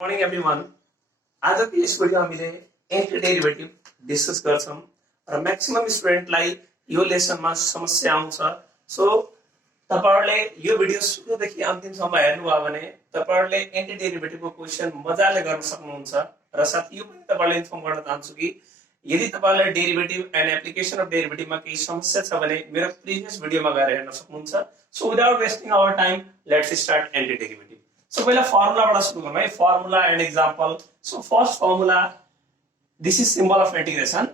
मॉर्निङ everyone. आजको यस video हामीले anti derivative discuss गर्छौं र म्याक्सिमम स्टुडेन्टलाई यो लेसनमा समस्या आउँछ। सो तपाईहरुले यो भिडियो सुरुदेखि अन्तिमसम्म हेर्नुभयो भने तपाईहरुले एन्टी डेरिभेटिभको क्वेशन मजाले गर्न सक्नुहुन्छ र साथै यो पनि तपाईहरुले इन्फर्म गर्न चाहन्छु कि यदि तपाईहरुलाई डेरिभेटिभ एन्ड एप्लिकेसन अफ डेरिभेटिभमा केही समस्या छ भने मेरो प्रिभियस भिडियोमा गएर हेर्न सक्नुहुन्छ। So without wasting our time let's start anti derivative. So पहिला फर्मुलाबाट सुरु गरौँ है। Formula and example. So first formula, this is symbol of integration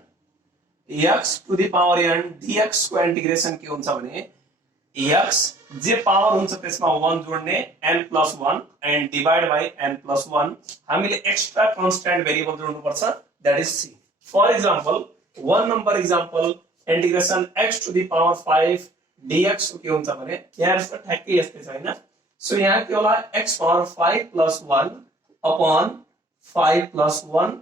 x to the power n dx को इंटीग्रेशन के हुन्छ भने x जे पावर हुन्छ त्यसमा 1 जोड्ने n + 1 and divide by n + 1 हामीले एक्स्ट्रा कन्स्टेन्ट भेरिएबल जोड्नु पर्छ, that is c। For example, 1 number example integration x to the power 5 dx को के हुन्छ भने यहाँ जस्तो ठ्याक्कै यस्तै छ हैन। सो यहाँ के होला, x power 5 + 1 upon 5 + 1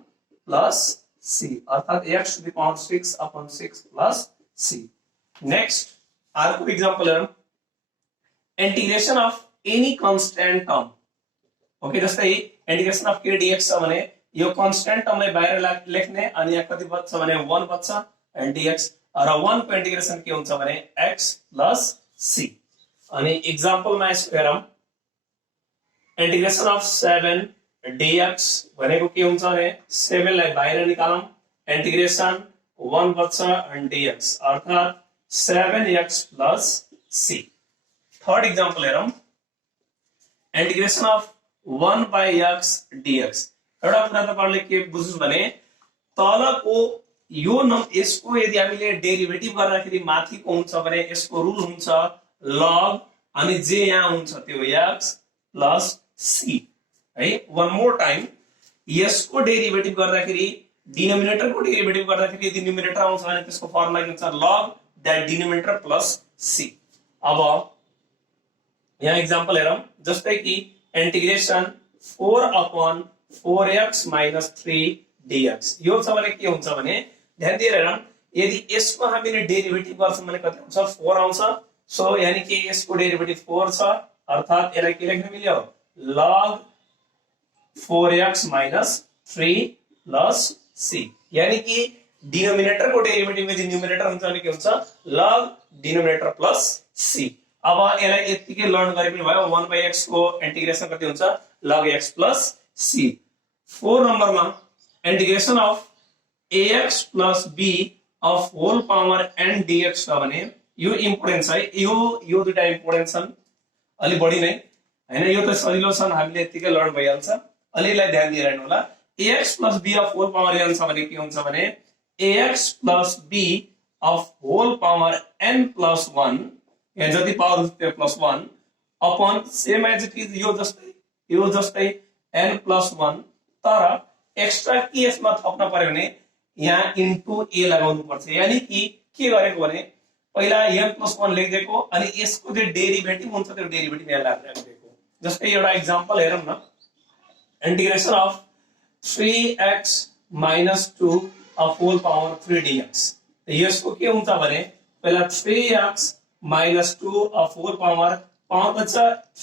plus c, अर्थात x to the power 6 upon 6 plus c। Next अर्को एक्जाम्पल हेरौँ, integration of any constant term. Okay, जस्तै इंटीग्रेशन अफ k dx छ भने यो कांस्टेंट टर्मलाई बाहिर लेख्ने अनि यहाँ कति बच्छ भने 1 बच्छ एन्ड dx र 1 को इंटीग्रेशन के हुन्छ भने x प्लस c। अनि एक्जाम्पल मा यसो हेरौँ, इंटीग्रेशन अफ 7 dx भनेको के हुन्छ भने 7 लाई बाहिर निकालौं, इंटीग्रेशन 1 बच्छ अनि dx अर्थात 7x plus c। Third example हेरौँ, इंटीग्रेशन अफ 1/x dx। एउटा कुरा तपाईहरुले के बुझ्नु भने तलको यो यसको यदि हामीले डेरिभेटिभ गर्दाखेरि माथिको हुन्छ भने यसको रुल हुन्छ log अनि जे यहाँ हुन्छ त्यो x प्लस c है। वन मोर टाइम, यसको डेरिभेटिभ गर्दाखेरि डिनोमिनेटर को डेरिभेटिभ गर्दाखेरि यदि न्युमिनेटर आउँछ भने त्यसको फर्मुला के हुन्छ log that denominator plus c। अब यहाँ एक्जाम्पल हेरौँ, जस्तै कि इंटीग्रेशन 4 अपॉन 4x - 3 dx यो छ भने के हुन्छ भने ध्यान दिएर हेरौँ, यदि यसको हामीले डेरिभेटिभ गर्छौं भने कति आउँछ 4 आउँछ। सो यानी कि यसको डेरिभेटिभ 4 छ अर्थात यसलाई के लेख्न मिल्यो log 4x - 3 प्लस c। यानी कि डिनोमिनेटर को डेरिभेटिभ यदि न्युमिनेटर हुन्छ भने के हुन्छ log डिनोमिनेटर प्लस c। अब यसलाई यतिकै लर्न गरे पनि भयो, 1/x को इंटीग्रेशन कति हुन्छ log x प्लस c। 4 नम्बरमा integration of ax plus b of whole power n dx छ भने यो इम्पोर्टेन्ट है। यो दुईटा इम्पोर्टेन्ट छन्, अलि बढी नै हैन, यो त सजिलो छन्, हामीले यतिकै लर्न भइहाल्छ। अलिलाई ध्यान दिएर हेर्नु होला। ax plus b of whole power n छ भने के हुन्छ भने ax plus b of whole power n plus 1 यहाँ जति पावर हुन्छ त्यो plus 1 upon same as it is यो जस्तै n प्लस 1 तर एक्स्ट्रा के यसमा थप्न पर्यो भने यहाँ इन्टु a लगाउनु पर्छ। यानी कि के गरेको भने पहिला n प्लस 1 लेखिदिएको अनि यसको जो डेरिभेटिभ हुन्छ त्यो डेरिभेटिभ यहाँ राखिदिएको। जस्तै एउटा एक्जाम्पल हेरौँ न, integration of 3x - 2 of whole power 3 dx। यसको के हुन्छ भने पहिला 3x - 2 अफ होल पावर बच्छ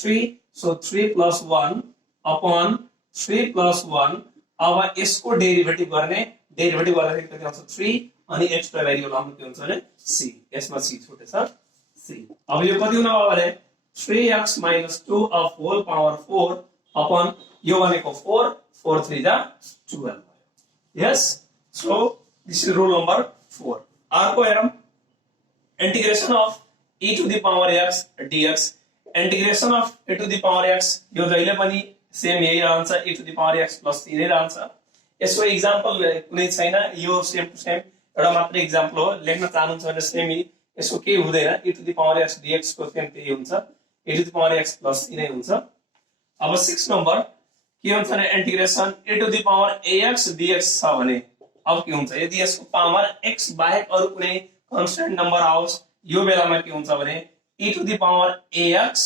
3, सो 3 + 1 अपॉन 3 + 1। अब यसको डेरिभेटिभ गर्दाखेरि कति आउँछ 3 अनि एक्स्ट्रा भेरिएबल आउनु के हुन्छ भने c। यसमा c छुटेछ c। अब यो कति हुन भयो भने 3x - 2 of whole power 4 upon यो भनेको 4 4 3 जा 12 भयो। Yes, so this is rule number 4। अर्को हेरौँ, integration of e to the power x dx। Integration of e to the power x यो जहिले पनि सेम यही रहन्छ, e to the power x plus 3 नै रहन्छ। यसको एक्जाम्पल कुनै छैन, यो सेम टु सेम एउटा मात्र एक्जाम्पल हो। लेख्न चाहनुहुन्छ भने सेम यसको केही हुँदैन, e to the power x dx को सेम त्यही हुन्छ, e to the power x plus 3 नै हुन्छ। अब 6 नम्बर के हुन्छ भने integration e to the power ax dx छ भने अब के हुन्छ यदि यसको पावर x बाहेक अरु कुनै कन्स्टेन्ट नम्बर आओस् यो बेलामा के हुन्छ भने e to the power ax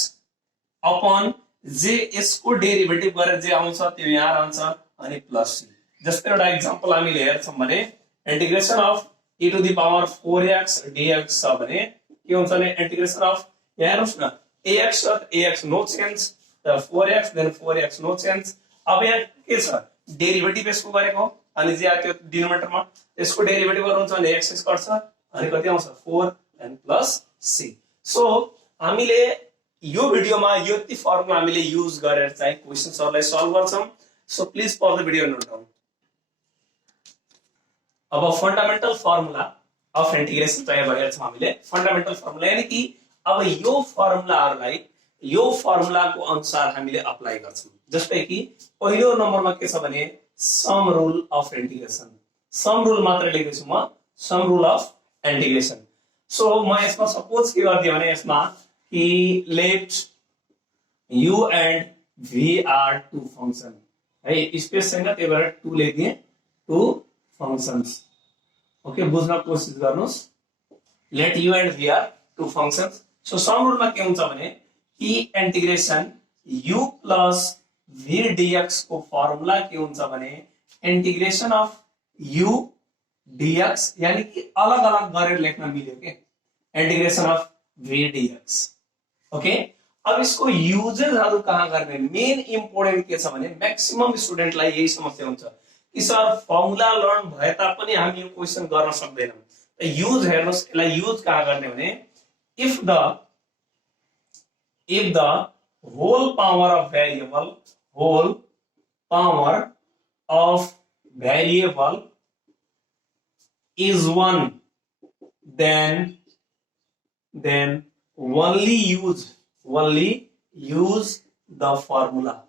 upon जे यसको डेरिभेटिभ गरेर जे आउँछ त्यो यहाँ रहन्छ अनि प्लस c। जस्तै एउटा एक्जाम्पल हामीले हेर्छौं भने integration of e to the power 4x dx छ भने के हुन्छ भने इंटीग्रेशन अफ यहाँ हेर्नुस् न ax no change, 4x then 4x no change अब यहाँ के छ डेरिभेटिभ यसको गरेको अनि जे त्यो डिनोमिनेटरमा यसको डेरिभेटिभ गर्नुहुन्छ भने x कट्छ अनि कति आउँछ 4n + c। सो हामीले यो भिडियोमा यो ती फर्मुला हामीले युज गरेर चाहिँ क्वेशन्सहरुलाई सल्भ गर्छौं। So please pause the video note down. अब फंडामेंटल फर्मुला अफ इंटीग्रेशन तय गरेर छौं हामीले। फंडामेंटल फर्मुला यानी कि अब यो फर्मुलाहरुलाई यो फर्मुलाको अनुसार हामीले अप्लाई गर्छौं। जस्तै कि पहिलो नम्बरमा के छ भने sum rule of integration, sum rule मात्र लेख्दै छु म, sum rule of integration. So म यसमा सपोज के गर्दिए भने यसमा कि let u and v are two function है, स्पेस छैन त्यही भएर 2 लेख्दिए, टू फंक्शन्स। ओके, बुझ्न कोशिश गर्नुस्। Let u and v are two functions. So sum रुलमा के हुन्छ भने कि integration u plus v dx को फर्मुला के हुन्छ भने इंटीग्रेशन अफ u dx, यानी कि अलग अलग गरेर लेख्न मिल्यो के, integration of v dx। Okay, अब इसको युजेसहरु कहाँ गर्ने, मेन इम्पोर्टेन्ट के छ भने मैक्सिमम स्टुडेन्टलाई यही समस्या हुन्छ कि सर फर्मुला लर्न भए तापनि हामी यो क्वेशन गर्न सक्दैनौं। त युज हेर्नुस्, यसलाई युज कहाँ गर्ने भने if the whole power of variable is 1, then only use the formula,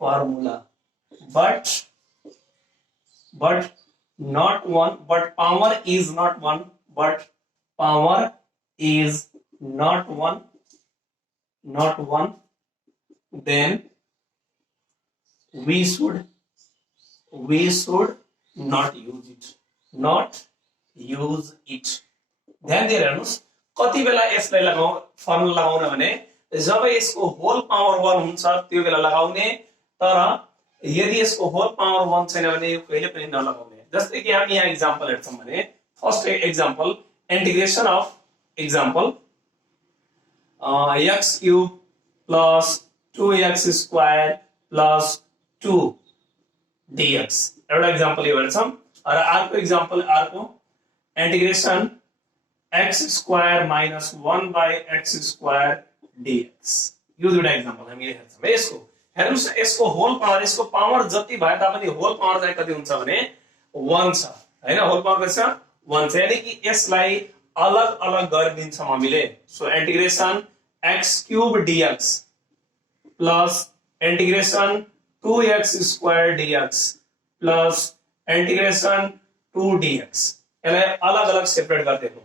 but not 1, but power is not 1, then we should not use it। ध्यान दिएर हेर्नुस्, कति बेला यसलाई लगाउ फर्मुला लगाउन भने जब यसको होल पावर 1 हुन्छ त्यो बेला लगाउने, तर यदि यसको होल पावर 1 छैन भने यो कहिले पनि नलगाउने। जस्तै कि हामी यहाँ एक्जाम्पल हेर्छौं भने first example integration of example x cube plus 2x² plus 2 dx, एउटा एक्जाम्पल यो हेर्छौं। र अर्को एक्जाम्पल अर्को integration x² minus 1/x² dx, यो दुईटा एक्जाम्पल हामीले हेर्छौं। यसको हेर्नुस्, यसको होल पावर, यसको पावर जति भए तापनि होल पावर चाहिँ कति हुन्छ भने 1 छ हैन, होल पावर कति छ 1 छ, यानी कि यसलाई अलग अलग गरिदिन्छौं हामीले। So integration x³ dx plus integration 2x² dx plus integration 2 dx, यसलाई अलग अलग सेपरेट गर्दिएको।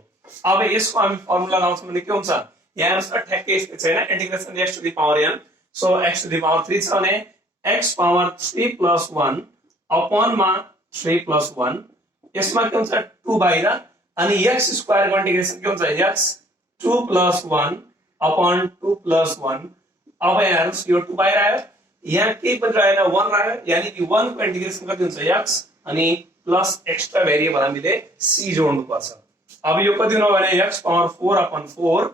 अब यसको हामी फर्मुला लगाउँछौं भने के हुन्छ, यहाँ अनुसार ठ्याक्कै यस्तो छैन, integration x to the power n, so x to the power 3 छ भने x पावर 3 plus 1 अपॉन मा 3 plus 1, यसमा के हुन्छ 2 बाहिर, अनि x स्क्वायर को इंटीग्रेशन के हुन्छ x 2 plus 1 अपॉन 2 plus 1। अब यहाँ हेर्नुस्, यो 2 बाहिर आयो, यहाँ के पनि रहेन 1 रह्यो, यानी कि 1 को इंटीग्रेशन कति हुन्छ x, अनि प्लस एक्स्ट्रा भेरिएबल हामीले c जोड्नु पर्छ। अब यो कति हुनु भने x पावर 4 upon 4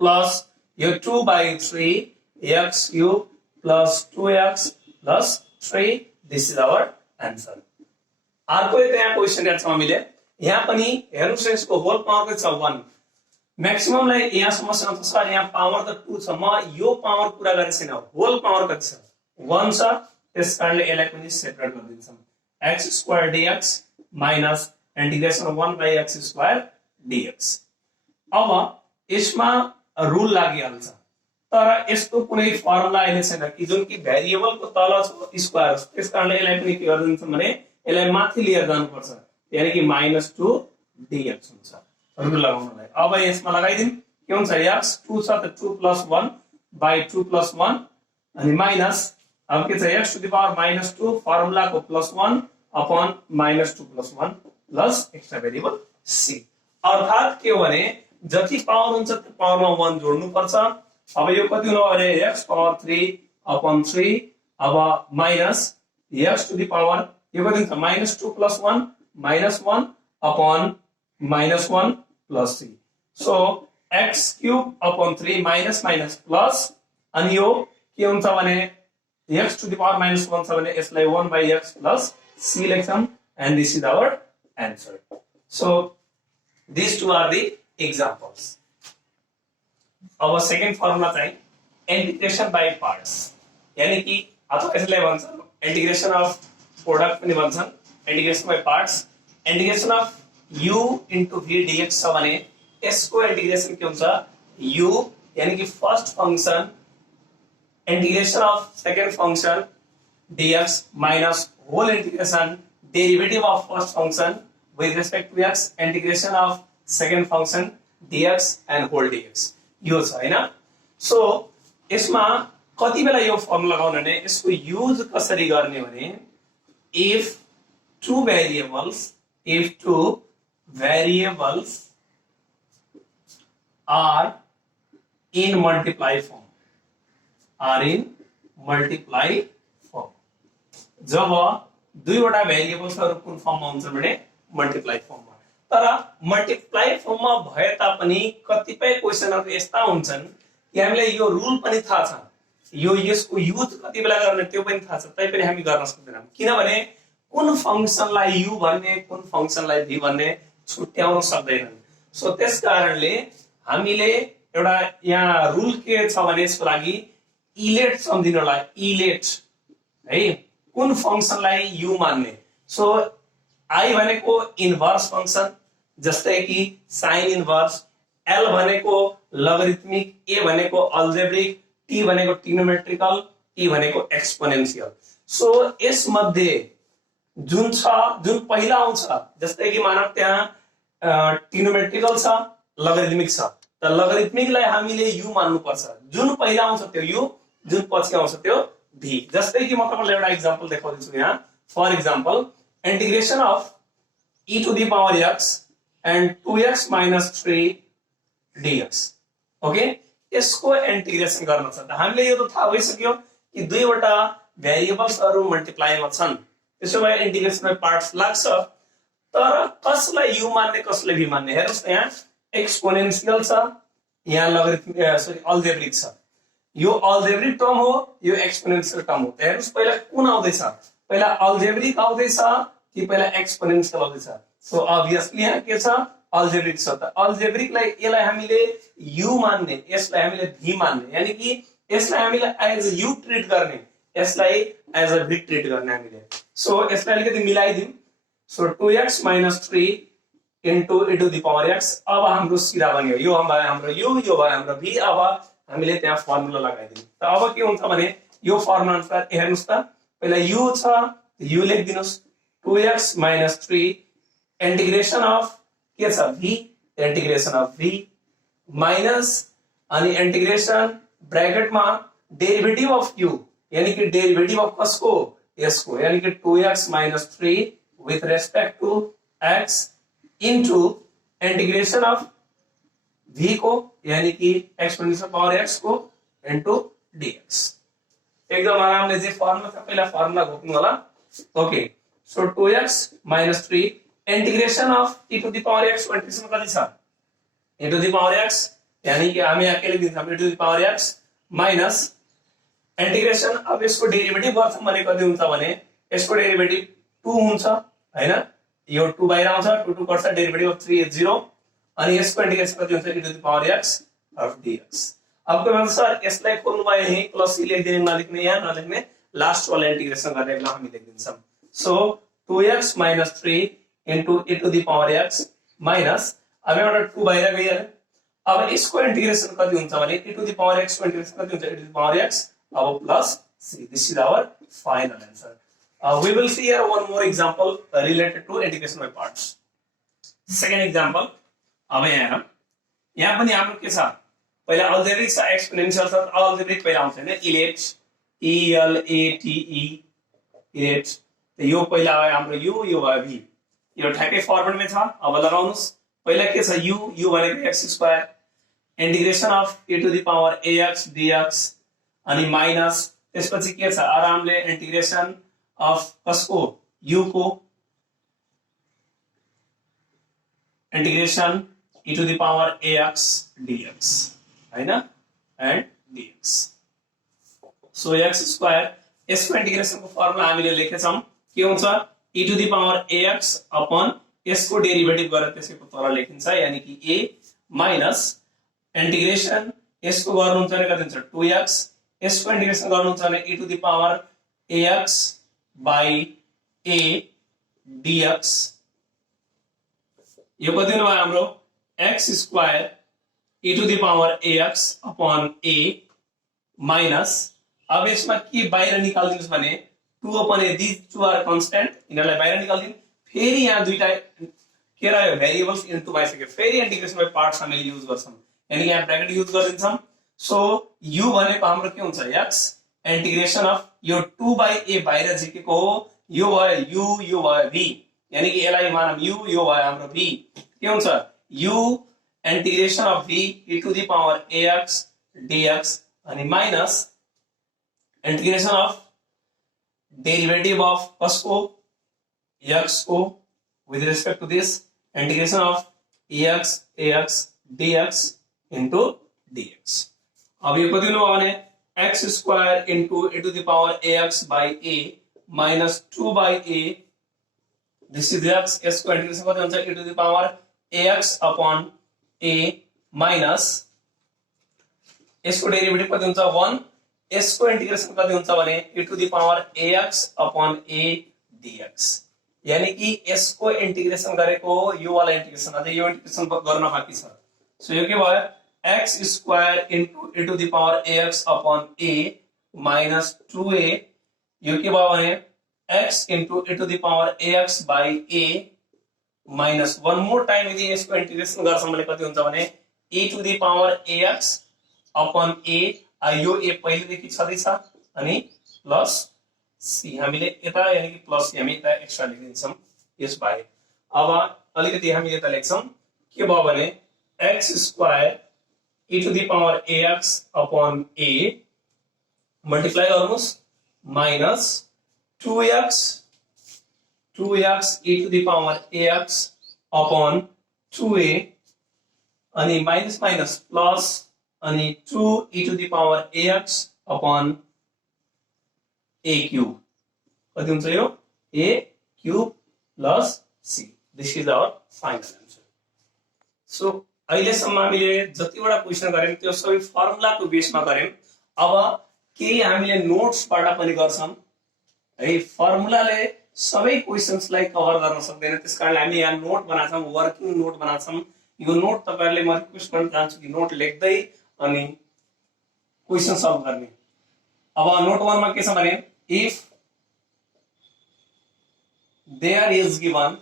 प्लस यो 2/3 x cube plus 2x plus 3, this is our answer. अर्को यहाँ क्वेशन हेर्छौं हामीले, यहाँ पनि हेर्नुस् यसको होल पावर कति छ 1, मैक्सिमम लाई यहाँ समस्या आउँछ सर यहाँ पावर त 2 छ, म यो पावर पूरा गरेको छैन, होल पावर कति छ 1 छ, त्यसकारणले यसलाई पनि सेपरेट गरिदिन्छौं। x² dx minus integration 1/x² dx। अब यसमा रुल लागिहाल्छ, तर यस्तो कुनै फर्मुला अहिले छैन कि जुन कि भेरिएबल को तल छ स्क्वायर, त्यसकारणले यसलाई पनि के गरिदिन्छौं भने यसलाई माथि लिएर जानुपर्छ, यानी कि -2 dx हुन्छ रुल लगाउनलाई। अब यसमा लगाइदिन के हुन्छ x 2 छ त 2 plus 1/2 plus 1 अनि माइनस अब के छ x to the power -2 formula को +1 upon -2 plus 1 plus extra variable c। अर्थात के हो भने जति पावर हुन्छ त्यो पावरमा 1 जोड्नु पर्छ। अब यो कति हुनु भने x पावर 3 अपॉन 3, अब minus x to the power यो कति हुन्छ -2 plus 1 -1 upon -1 plus 3, so x cube upon 3 minus minus plus, अनि यो के हुन्छ भने x to the power minus 1 छ भने यसलाई 1 by x plus c लेख्छौं and this is our answer. So these two are the examples. अब सेकेन्ड फर्मुला चाहिँ इंटीग्रेशन बाय पार्ट्स, यानी कि अथवा यसलाई भन्छन् इंटीग्रेशन अफ प्रोडक्ट पनि भन्छन्, integration by parts. Integration of u into v dx छ भने यसको इंटीग्रेशन के हुन्छ, u यानी कि first function integration of second function dx minus whole integration derivative of first function with respect to x integration of second function dx and whole dx यो छ हैन. सो यसमा कति बेला यो फर्मुला लगाउन भने यसको युज कसरी गर्ने भने if two variables are in multiply form, जब दुईवटा भेरिएबल्सहरु कुन फर्ममा हुन्छ भने मल्टिप्लाई फर्ममा. तर मल्टिप्लाई फर्ममा भए तापनि कतिपय क्वेशनहरु यस्ता हुन्छन् कि हामीले यो रुल पनि थाहा छ, यो यसको युज कति बेला गर्ने त्यो पनि थाहा छ, तैपनि हामी गर्न सक्दैनौं किनभने कुन फंक्शनलाई u भन्ने कुन फंक्शनलाई v भन्ने छुट्याउन सक्दैनन्. सो त्यसकारणले हामीले एउटा यहाँ रुल के छ भने यसको लागि इलेट सम्झिनुलाई, इलेट है कुन फंक्शनलाई u मान्ने. सो i भनेको इन्भर्स फंक्शन जस्तै कि साइन इन्भर्स, l भनेको लोगरिथमिक, a भनेको अल्जेब्रिक, t भनेको ट्रिग्नोमेट्रिकल, e भनेको एक्सपोनेन्शियल. सो यस मध्ये जुन छ जुन पहिला आउँछ जस्तै कि मानव त्यहाँ ट्रिग्नोमेट्रिकल छ, लोगरिथमिक छ, त लोगरिथमिकलाई हामीले u मान्नु पर्छ. जुन पहिला आउँछ त्यो u, जुन पछि आउँछ त्यो v. जस्तै कि म तपाईलाई एउटा एक्जाम्पल देखाउँछु यहाँ. For example integration of e to the power x and 2x minus 3 dx. Okay, यसको इंटीग्रेशन गर्न छ. त हामीले यो त थाहा भइसक्यो कि दुईवटा भेरिएबल्सहरु मल्टिप्लाईमा छन्, त्यसो भए इंटीग्रेशन बाइ पार्ट्स लाग्छ. तर कसलाई u मान्ने कसलाई v मान्ने हेर्नुस्, यहाँ एक्सपोनेन्शियल छ, यहाँ लोगरिथमिक अल्जेब्रिक छ. यो अल्जेब्रिक टर्म हो, यो एक्सपोनेन्शियल टर्म हो. त हेर्नुस् पहिला कुन आउँदैछ, पहिला अल्जेब्रिक आउँदैछ कि पहिला एक्सपोनेन्शियल आउँदैछ. सो अभियसली यहाँ के छ, अल्जेब्रिक छ. त अल्जेब्रिकलाई यसलाई हामीले u मान्ने, यसलाई हामीले v मान्ने, यानी कि यसलाई हामीले एज u ट्रिट गर्ने, यसलाई एज अ v ट्रिट गर्ने हामीले. सो यसलाई अलिकति मिलाइदिउँ. So 2x minus 3 into e to the power x. अब हाम्रो सिधा बन्यो, यो भयो हाम्रो u, यो भयो हाम्रो v. अब हामीले त्यहाँ फर्मुला लगाइदिउँ. त अब के हुन्छ भने यो फर्मुला अनुसार हेर्नुस् त, पहिला u छ, u लेखिदिनुस्. 2x minus 3 integration of के छ v, integration of v minus अनि इंटीग्रेशन ब्रैकेटमा डेरिवेटिभ अफ u, यानी कि डेरिवेटिभ अफ कसको, यसको, यानी कि 2x minus 3 with respect to x into integration of v को, यानी कि एक्सपोनेंशियल पावर x को into dx. एकदम आरामले जे फर्मुला छ पहिला फर्मुला घोक्नु होला. Okay, so 2x minus 3 integration of e to the power x को इंटीग्रेशन कति छ, e to the power x, यानी कि हामी यहाँ के लेखिदिन्छौँ, e to the power x minus integration. अब यसको डेरिवेटिभ गर्छौं भने कति हुन्छ भने यसको डेरिवेटिभ 2 हुन्छ हैन, यो 2 बाहिर आउँछ, 2 2 कट्छ, डेरिवेटिभ अफ 3 is 0 अनि यसको इंटीग्रेशन कति हुन्छ, e to the power x of dx. अब के भन्छ सर यसलाई खोल्नु भयो यही प्लस सी लेखिदिने, नलेख्ने यहाँ नलेख्ने, लास्ट वाला इंटीग्रेशन गर्ने बेला हामी लेखिदिन्छौं. So 2x minus 3 into e to the power x minus, अब एउटा 2 बाहिर गयो. अब यसको इंटीग्रेशन कति हुन्छ भने e to the power x को इंटीग्रेशन कति हुन्छ, e to the power x अब plus c. This is our final answer. We will see here one more example related to integration by parts. Second example, अब यहाँ पनि हाम्रो के छ, पहिला अल्जेब्रिक छ, एक्सपोनेन्शियल छ. अल्जेब्रिक पहिला आउँछ हैन, इलेट, e l a t e, इलेट. यो पहिला आयो हाम्रो u, यो भयो v. यो ठ्याक्कै फर्मुलामै छ. अब लगाउनुस्, पहिला के छ u भनेको x² integration of e to the power ax dx अनि माइनस त्यसपछि के छ आरामले इंटीग्रेशन अफ कसको, u को, integration e to the power ax dx हैन, and dx. So x² यसको इन्टिग्रेसनको फर्मुला हामीले लेखेछौं के हुन्छ e to the power ax upon यसको डेरिभेटिभ गरेर त्यसैको तल लेखिन्छ यानी कि a माइनस इन्टिग्रेसन यसको गर्नुहुन्छ भने कति हुन्छ 2x यसको इन्टिग्रेसन गर्नुहुन्छ भने e to the power ax by a dx यो कति हुनु भयो हाम्रो x square e to the power ax upon a minus अब यसमा के बाहिर निकाल्दिनुस् भने 2 अपन a these two are constant यिनीलाई बाहिर निकाल्दिनु फेरि यहाँ दुईटा के रह्यो भेरिएबल्स इन्टु भइसक्यो फेरि इन्टिग्रेसन बाइ पार्ट्स हामीले युज गर्छौं यानी कि यहाँ ब्र्याकेट युज गरिदिन्छौं सो u भनेको हाम्रो के हुन्छ x इन्टिग्रेसन अफ यो 2 by a बाहिर झिकेको हो यो भयो u यो भयो v यानी कि यसलाई मानौं u यो भयो हाम्रो v के हुन्छ u integration of v e to the power ax dx अनि minus integration of derivative of कसको x को with respect to this integration of ax dx into dx अब ये कति हुनु भने x square into e to the power ax by a minus 2 by a this is x s को integration कति हुन्छ e to the power ax upon a minus यसको derivative कति हुन्छ 1 यसको इंटीग्रेशन कति हुन्छ भने e to the power ax upon a dx यानी कि यसको इंटीग्रेशन गरेको यो वाला इंटीग्रेसन अझै यो इंटीग्रेसन गर्न बाँकी छ सो यो के भयो x square into e to the power ax upon a minus 2a यो के भयो भने x into e to the power ax by a minus one more time यदि यसको इंटीग्रेसन गर्छौं भने कति हुन्छ भने e to the power ax upon a यो a पहिलेदेखि छँदैछ अनि प्लस c हामीले यता यानी कि प्लस c हामी यता एक्स्ट्रा लेखिदिन्छौं यस बाहेक अब अलिकति हामी यता लेख्छौं के भयो भने x square e to the power ax upon a multiply गर्नुस् minus 2x e to the power ax upon 2a अनि माइनस माइनस प्लस अनि 2 e to the power ax upon a cube कति हुन्छ यो a cube plus c this is our final answer so अहिलेसम्म हामीले जतिवटा question गर्यौं त्यो सबै फर्मुलाको बेसमा गर्यौं अब केही हामीले नोट्सबाट पनि गर्छौं है फर्मुलाले सबै क्वेशन्सलाई कभर गर्न सक्दैन त्यसकारण हामी यहाँ नोट बनाछौं वर्किङ नोट बनाछौं यो नोट तपाईहरुले म रिक्वेस्ट गर्न चाहन्छु कि नोट लेख्दै अनि क्वेशन सल्भ गर्ने अब नोट 1 मा के छ भने if there is given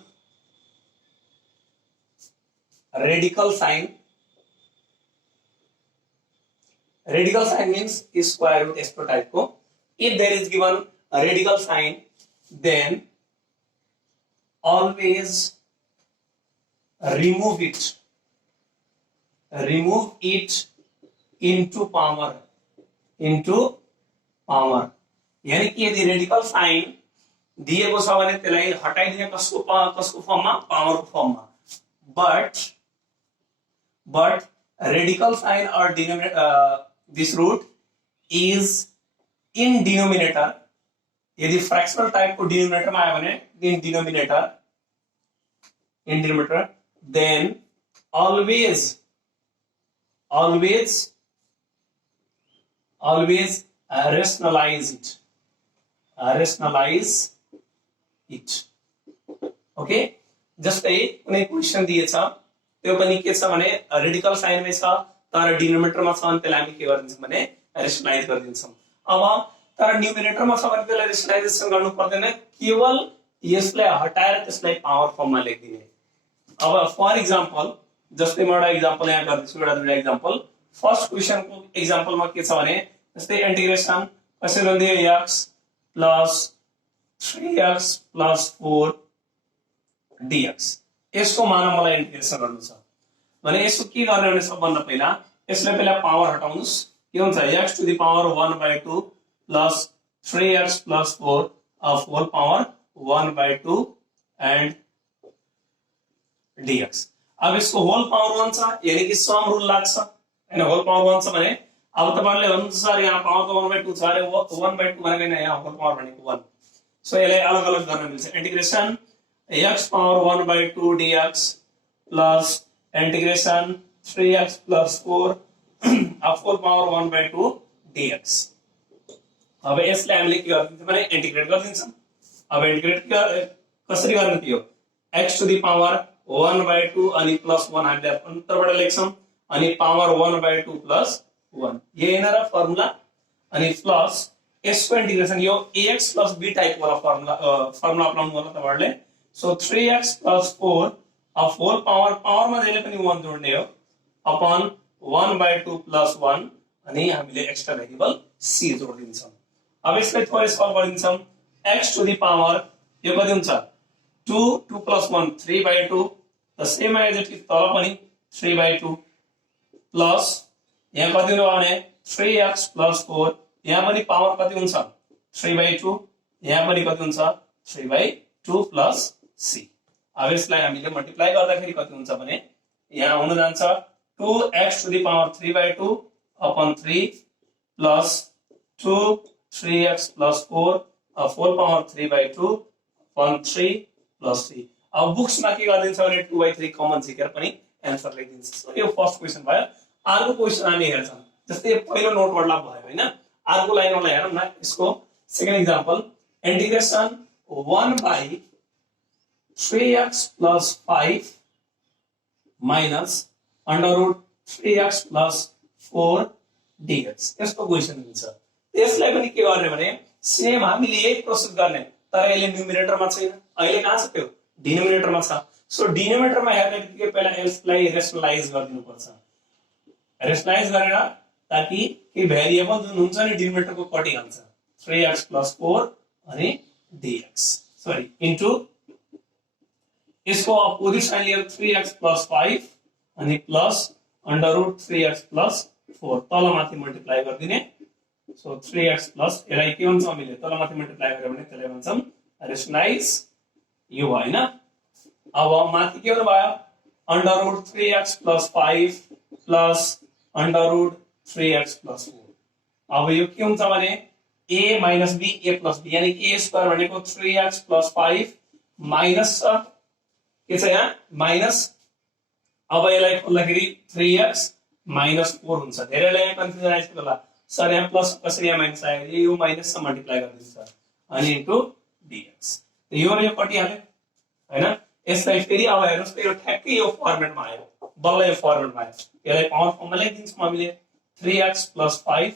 radical sign means square root यस्तो टाइपको if there is given radical sign then always remove it into power यानी कि यदि रेडिकल साइन दिएको छ भने त्यसलाई हटाइदिने कसको फर्ममा पावरको फर्ममा बट रेडिकल साइन और this root is in denominator यदि फ्रैक्शनल टाइप को डिनोमिनेटर में आयो भने in denominator then always rationalize it okay जस्तै कुनै क्वेशन दिएछ त्यो पनि के छ भने रेडिकल साइन मै छ तर डिनोमिनेटर मा छ अनि त्यसलाई हामी के गर्दिन्छौं भने रेशनलाइज गर्दिन्छौं अब तर न्यूमिनेटर मा छ भने त्यसलाई रेशनलाइजेसन गर्नु पर्दैन केवल यसलाई हटाएर त्यसलाई पावर फर्म मा लेख्दिने अब फर एक्जाम्पल जस्तै म एउटा एक्जाम्पल यहाँ गर्दैछु एउटा दुईटा एक्जाम्पल फर्स्ट क्वेशन को एक्जाम्पल मा के छ भने जस्तै इंटीग्रेशन कसरी दियो x plus 3x plus 4 dx यसको मान मलाई इंटीग्रेशन गर्नु छ भने यसको के गर्ने भने सबभन्दा पहिला यसले पहिला पावर हटाउनुस् के हुन्छ x to the power 1/2 plus 3x plus 4 of whole power 1/2 and dx अब इसको होल पावर 1 छ यानी कि सम रूल लाग्छ हैन होल पावर 1 छ भने अब तपाईँले अनुसार यहाँ पावरको 1/2 छ अरे 1/2 भनेको हैन यहाँ पावर भनेको 1 सो यसलाई अलग अलग गर्न मिल्छ integration x power 1/2 dx plus integration 3x plus 4 of 4 power 1/2 dx अब यसलाई हामीले के गर्दिन्छौँ भने इंटीग्रेट गर्दिन्छौँ अब इंटीग्रेट कसरी गर्ने थियो x to the power 1/2 अनि प्लस 1 हामीले अन्तरबाट लेख्छौं अनि पावर 1/2 प्लस 1 यही हैन र फर्मुला अनि प्लस यसको इंटीग्रेशन यो ax plus b टाइप वाला फर्मुला अप्लाउनु होला तपाईहरुले so 3x plus 4 of whole power मा जहिले पनि 1 जोड्ने हो अपॉन 1/2 plus 1 अनि हामीले एक्स्ट्रा भेरिएबल c जोड्दिन्छौं अब यसलाई थोरै solve गरिदिन्छौं x to the power यो कति हुन्छ 2 2 plus 1 3/2 the same as it is तल पनि 3/2 प्लस यहाँ कति हुन्छ भने 3x plus 4 यहाँ पनि पावर कति हुन्छ 3/2 यहाँ पनि कति हुन्छ 3/2 plus c अब यसलाई हामीले मल्टिप्लाई गर्दाखेरि कति हुन्छ भने यहाँ हुन जान्छ 2x to the power 3/2 upon 3 plus 2 3x plus 4 whole power 3/2 upon 3 plus 3 अब बुक्स मा के गरिदिन्छ भने 2/3 कमन झिकेर पनि आन्सर लेखिदिन्छ सो यो फर्स्ट क्वेशन भयो अर्को क्वेशन हामी हेर्छौं जस्तै पहिलो नोट वाला भयो हैन अर्को लाइन वाला हेरौं न यसको second example integration 1/3x plus 5 minus under root 3x plus 4 dx यसको क्वेशन हुन्छ त्यसलाई पनि के गर्ने भने सेम हामीले यही प्रोसेस गर्ने तर यसले न्युमिनेटरमा छैन अहिले कहाँ छ त्यो डिनोमिनेटरमा छ सो डिनोमिनेटरमा हेर्ने बित्तिकै पहिला यसलाई रेशनलाइज गरिदिनु पर्छ रेशनलाइज गरेर ताकि के भेरिएबल जुन हुन्छ नि डिनोमिनेटरको कटिहाल्छ 3x plus 4 अनि dx सरी इन्टु यसको अपोजिट साइन लिएर 3x plus 5 अनि plus under root 3x plus 4 तलमाथि मल्टिप्लाई गरिदिने सो 3x plus यसलाई के भन्छ हामीले तलमाथि मल्टिप्लाई गर्यो भने त्यसलाई भन्छौं रेशनलाइज यो भएन अब माथि के हुनु भयो under root 3x plus 5 plus under root 3x plus 4 अब यो के हुन्छ भने a minus b a plus b यानी a स्क्वायर भनेको 3x plus 5 माइनस के छ यहाँ माइनस अब यसलाई खोल्दाखेरि 3x minus 4 हुन्छ धेरैलाई यहाँ कन्फ्युजन आइसक्यो होला सर यहाँ प्लस कसरी यहाँ माइनस आयो यो माइनस से मल्टिप्लाई गर्दिन्छ अनि इन्टु dx यो र यो कटिहाल्यो हैन यसलाई फेरि अब हेर्नुस् त यो ठ्याक्कै यो फर्मेटमा आयो बल्ल यो फर्मेटमा आयो यसलाई पावर फर्ममा लेखिदिन्छौं हामीले 3x plus 5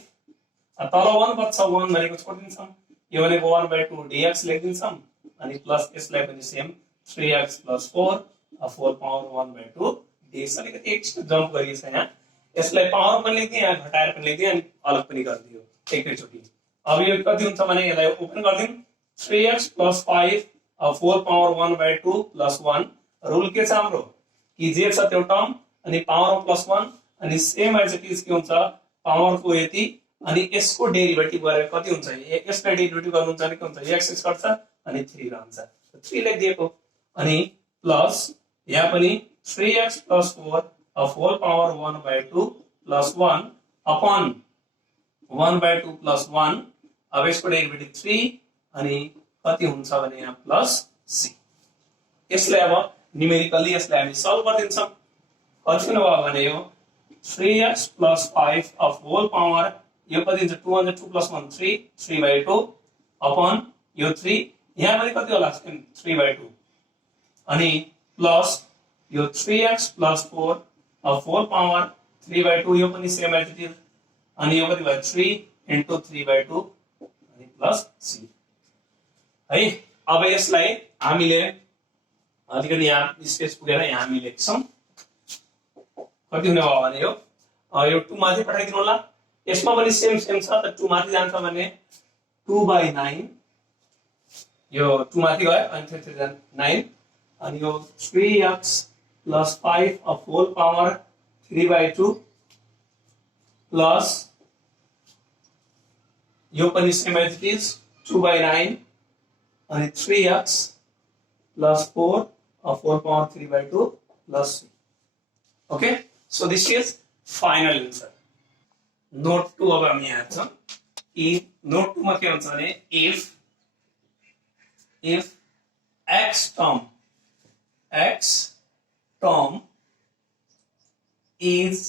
तल 1 बच्चा 1 भनेको छोडिदिन्छौं यो भनेको 1/2 dx लेखिदिन्छौं अनि प्लस यसलाई पनि same 3x plus 4 4 power 1/2 dx अलिकति एक्स्ट्रा जम्प गरिएको छ यहाँ यसलाई पावर पनि लेख्दिए यहाँ घटाएर पनि लेख्दिए अनि अलग पनि गरिदियो एकैचोटी अब यो कति हुन्छ भने यसलाई ओपन गर्दियौं 3x plus 5 4 power 1/2 plus 1 rule के छ हाम्रो कि जे छ त्यो टर्म अनि पावर प्लस 1 अनि सेम एज इट इज के हुन्छ पावर को यति अनि यसको डेरिभेटिभ गरेर कति हुन्छ यसलाई डेरिभेटिभ गर्नुहुन्छ भने के हुन्छ x कट्छ अनि 3 रहन्छ 3 लेखिदिएको अनि प्लस यहाँ पनि 3x plus 4 whole power 1/2 plus 1 upon 1/2 plus 1 अब यसको डेरिभेटिभ 3 अनि कति हुन्छ भने यहाँ प्लस c यसलाई अब न्युमेरिकली यसलाई हामी सल्भ गर्दिन्छौं कति हुने भयो भने यो 3x plus 5 whole power यो कति हुन्छ 2 2 plus 1 3 3/2 upon यो 3 यहाँ पनि कति होला 3/2 अनि प्लस यो 3x plus 4 whole power 3/2 यो पनि सेम एज इट इज अनि यो कति भयो 3 into 3/2 अनि प्लस c है अब यसलाई हामीले अलिकति यहाँ स्पेस पुगेर यहाँ हामी लेख्छौं कति हुने भयो भने यो 2 माथि पठाइदिनु होला यसमा पनि सेम छ त 2 माथि जान्छ भने 2/9 यो 2 माथि गयो अनि फेरि 9 अनि यो 3x plus 5 whole power 3/2 plus यो पनि सेम एज इट इज 2/9 अनि 3x plus 4 whole power 3/2 plus c okay so this is final answer note 2 अब हामी यहाँ हेर्छौँ कि नोट 2 मा के हुन्छ भने if x term is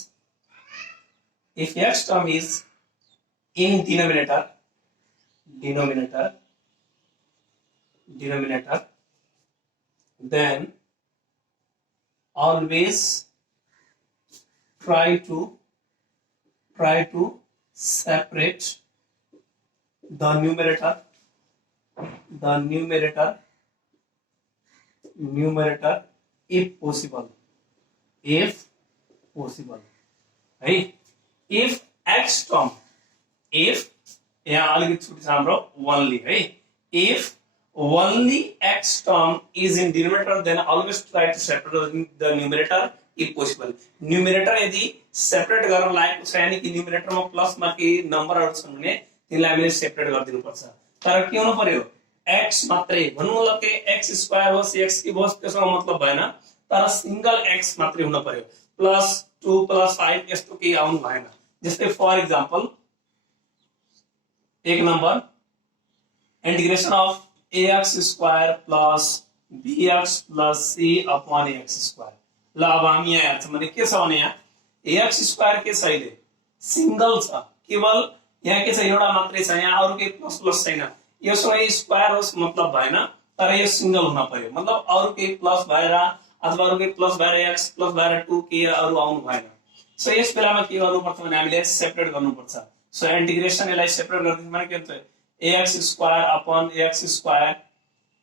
if x term is in denominator then always try to separate the numerator if possible है if x term if यहाँ अलिकति छुट्टी छ हाम्रो only है if only x term is in denominator then always try to separate the numerator if possible numerator यदि separate गर्न लागेको छ यानी कि न्युमरेटर मा प्लस मा के नम्बरहरु छन् भने तिनलाई हामीले सेपरेट गरिदिनु पर्छ तर के हुनु पर्यो x मात्रै भन्नुला के x स्क्वायर होस् x क्यूब होस् त्यसको मतलब भएन तर सिंगल x मात्रै हुन पर्यो प्लस 2 प्लस 5 यस्तो के आउनु भएन जस्तै फर एक्जाम्पल एक number integration of ax square plus bx plus c upon ax square ल अब हामी यहाँ हेर्छौं भने के छ भने यहाँ ax स्क्वायर के छ अहिले सिंगल छ केवल यहाँ के छ एउटा मात्रै छ यहाँ अरु के प्लस प्लस छैन यसो स्क्वायर होस् मतलब भएन तर यो सिंगल हुन पर्यो मतलब अरु के प्लस भएर अथवा अरु के प्लस भएर x प्लस भएर 2 के अरु आउनु भएन सो यस बेलामा के गर्नु पर्छ भने हामीले सेपरेट गर्नु पर्छ सो इंटीग्रेशन यसलाई सेपरेट गर्दिनु भने के हुन्छ ax square upon ax square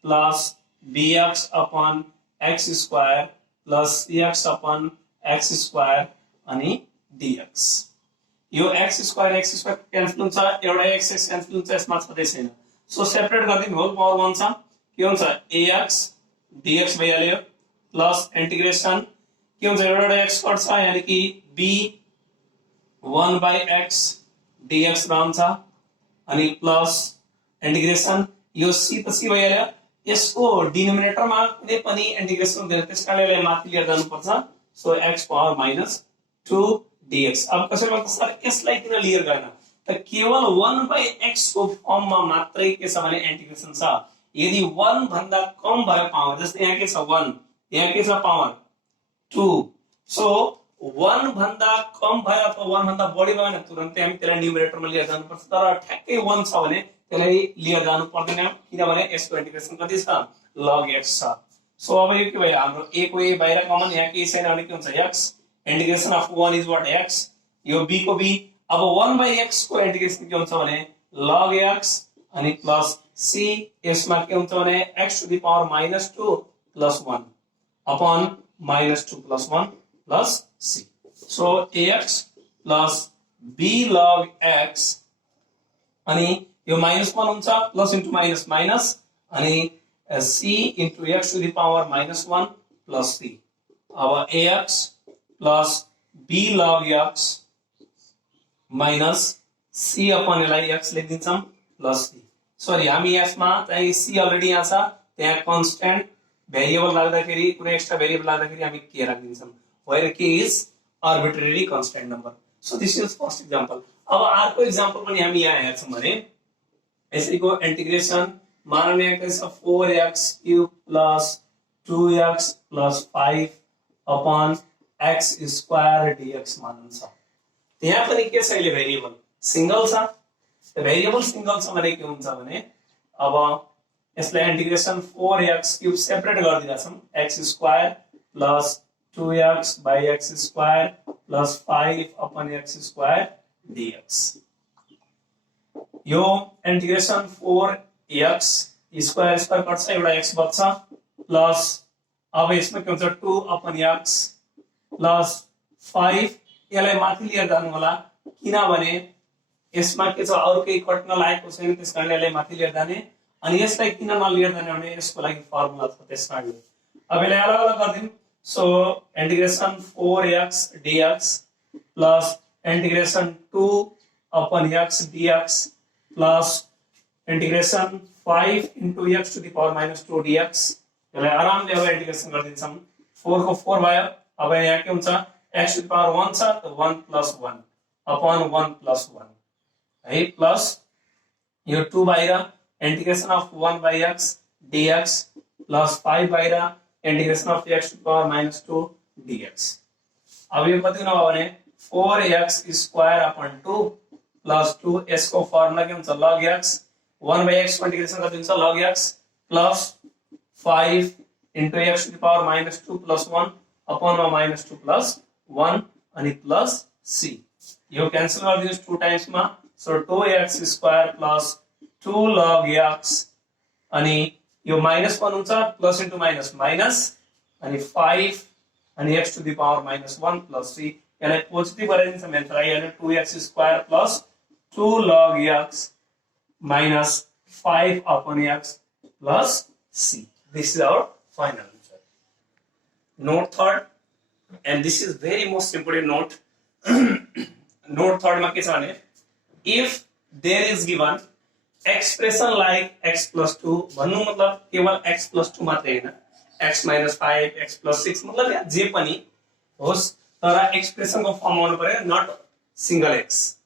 plus bx upon x square plus cx upon x square अनि dx यो x स्क्वायर क्यान्सल हुन्छ एउटा x क्यान्सल हुन्छ यसमा छँदै छैन सो सेपरेट गर्दिनु होल पावर 1 छ के हुन्छ ax dx भइहाल्यो प्लस इंटीग्रेशन के हुन्छ एउटा x कट छ यानी कि b 1/x dx रहन्छ अनि प्लस इंटीग्रेशन यो c त c भइहाल्यो यसको डिनोमिनेटर मा कुनै पनि इंटीग्रेशन हुँदैन त्यसकारणले यसलाई माथि लिएर जानु पर्छ सो x पावर -2 dx अब कसैले भन्छ सर यसलाई किन लिएर गएन त केवल 1/x को फर्म मा मात्रै के छ भने इंटीग्रेशन छ यदि 1 भन्दा कम भयो पावर जस्तै यहाँ के छ 1 यहाँ के छ पावर 2 सो 1 भन्दा कम भयो अथवा 1 भन्दा बढी भयो भने तुरुन्तै हामी त्यसलाई न्युमरेटरमा लिएर जानु पर्छ तर ठ्याक्कै 1 छ भने त्यसलाई लिएर जानु पर्दैन किनभने यसको इंटीग्रेशन कति छ log x छ सो अब यो के भयो हाम्रो a को a बाहिर कमन यहाँ के छैन भने के हुन्छ x integration of 1 is what x यो b को b अब 1/x को इंटीग्रेशन के हुन्छ भने log x अनि प्लस c यसमा के हुन्छ भने x to the power -2 plus 1 upon -2 plus 1 plus c so ax plus b log x अनि यो -1 हुन्छ प्लस इन्टु माइनस माइनस अनि c into x to the power -1 plus c अब ax plus b log x minus c upon यसलाई x लेखिदिन्छौं plus c सरी हामी यसमा चाहिँ c अलरेडी यहाँ छ त्यहाँ कन्स्ट्यान्ट भेरिएबल राख्दाखेरि कुनै एक्स्ट्रा भेरिएबल राख्दाखेरि हामी के राख्दिन्छौं where k is arbitrary constant number so this is first example अब अर्को एक्जाम्पल पनि हामी यहाँ हेर्छौं भने यसैको इंटीग्रेशन मानने के 4x cube plus 2x plus 5 upon x square dx मानिन्छ त्यहाँ पनि के छ अहिले भेरिएबल सिंगल छ भेरिएबल सिंगल छ भने के हुन्छ भने अब यसलाई इंटीग्रेशन 4x क्यूब सेपरेट गरिदिरा छौं x square plus 2x by x square plus 5 upon x square dx यो इंटीग्रेशन 4x स्क्वायर स्क्वायर कट्छ एउटा x बच्छ प्लस अब यसमा के हुन्छ 2 अपॉन x प्लस 5 यसलाई माथि लिएर जानु होला किनभने यसमा के छ अरु केही कट्न लागेको छैन त्यसकारणले यसलाई माथि लिएर जाने अनि यसलाई किन नलिएर जाने भने यसको लागि फर्मुला छ त्यसकारणले अब यसलाई अलग अलग गर्दिन so integration 4x dx plus integration 2 upon x dx plus integration 5 into x to the power -2 dx यसलाई आरामले अब इंटीग्रेशन गर्दिन्छौं 4 को 4 भयो अब यहाँ के हुन्छ x to the power 1 छ त 1 plus 1 अपॉन 1 प्लस 1 है प्लस यो 2 बाहिर integration of 1 by x dx plus 5 बाहिर integration of x to the power minus 2 dx। अब यो कति हुन भने 4x square upon 2 plus 2 s को फर्मुला के हुन्छ log x 1 by x को इंटीग्रेशन कति हुन्छ log x plus 5 into x to the power minus 2 plus 1 upon minus 2 plus 1 अनि प्लस c यो क्यान्सल गरिदिनुस् 2 टाइम्स मा so 2x square plus 2 log x अनि यो माइनस 1 हुन्छ प्लस इन्टु माइनस माइनस अनि 5 अनि x to the power minus 1 plus 3 यसलाई positive गरिदिन्छ मेथड आइहाल्यो 2x square plus 2 log x minus 5 upon x plus c। This is our final answer. Note third, and this is very most important note. Note third में क्या है? If there is given expression like x plus 2, भन्नु मतलब केवल x plus 2 मात्रै हैन, x minus 5, x plus 6 मतलब यहाँ जे पनि होस् तर एक्सप्रेसन को फर्म आउनु पर्यो, not single x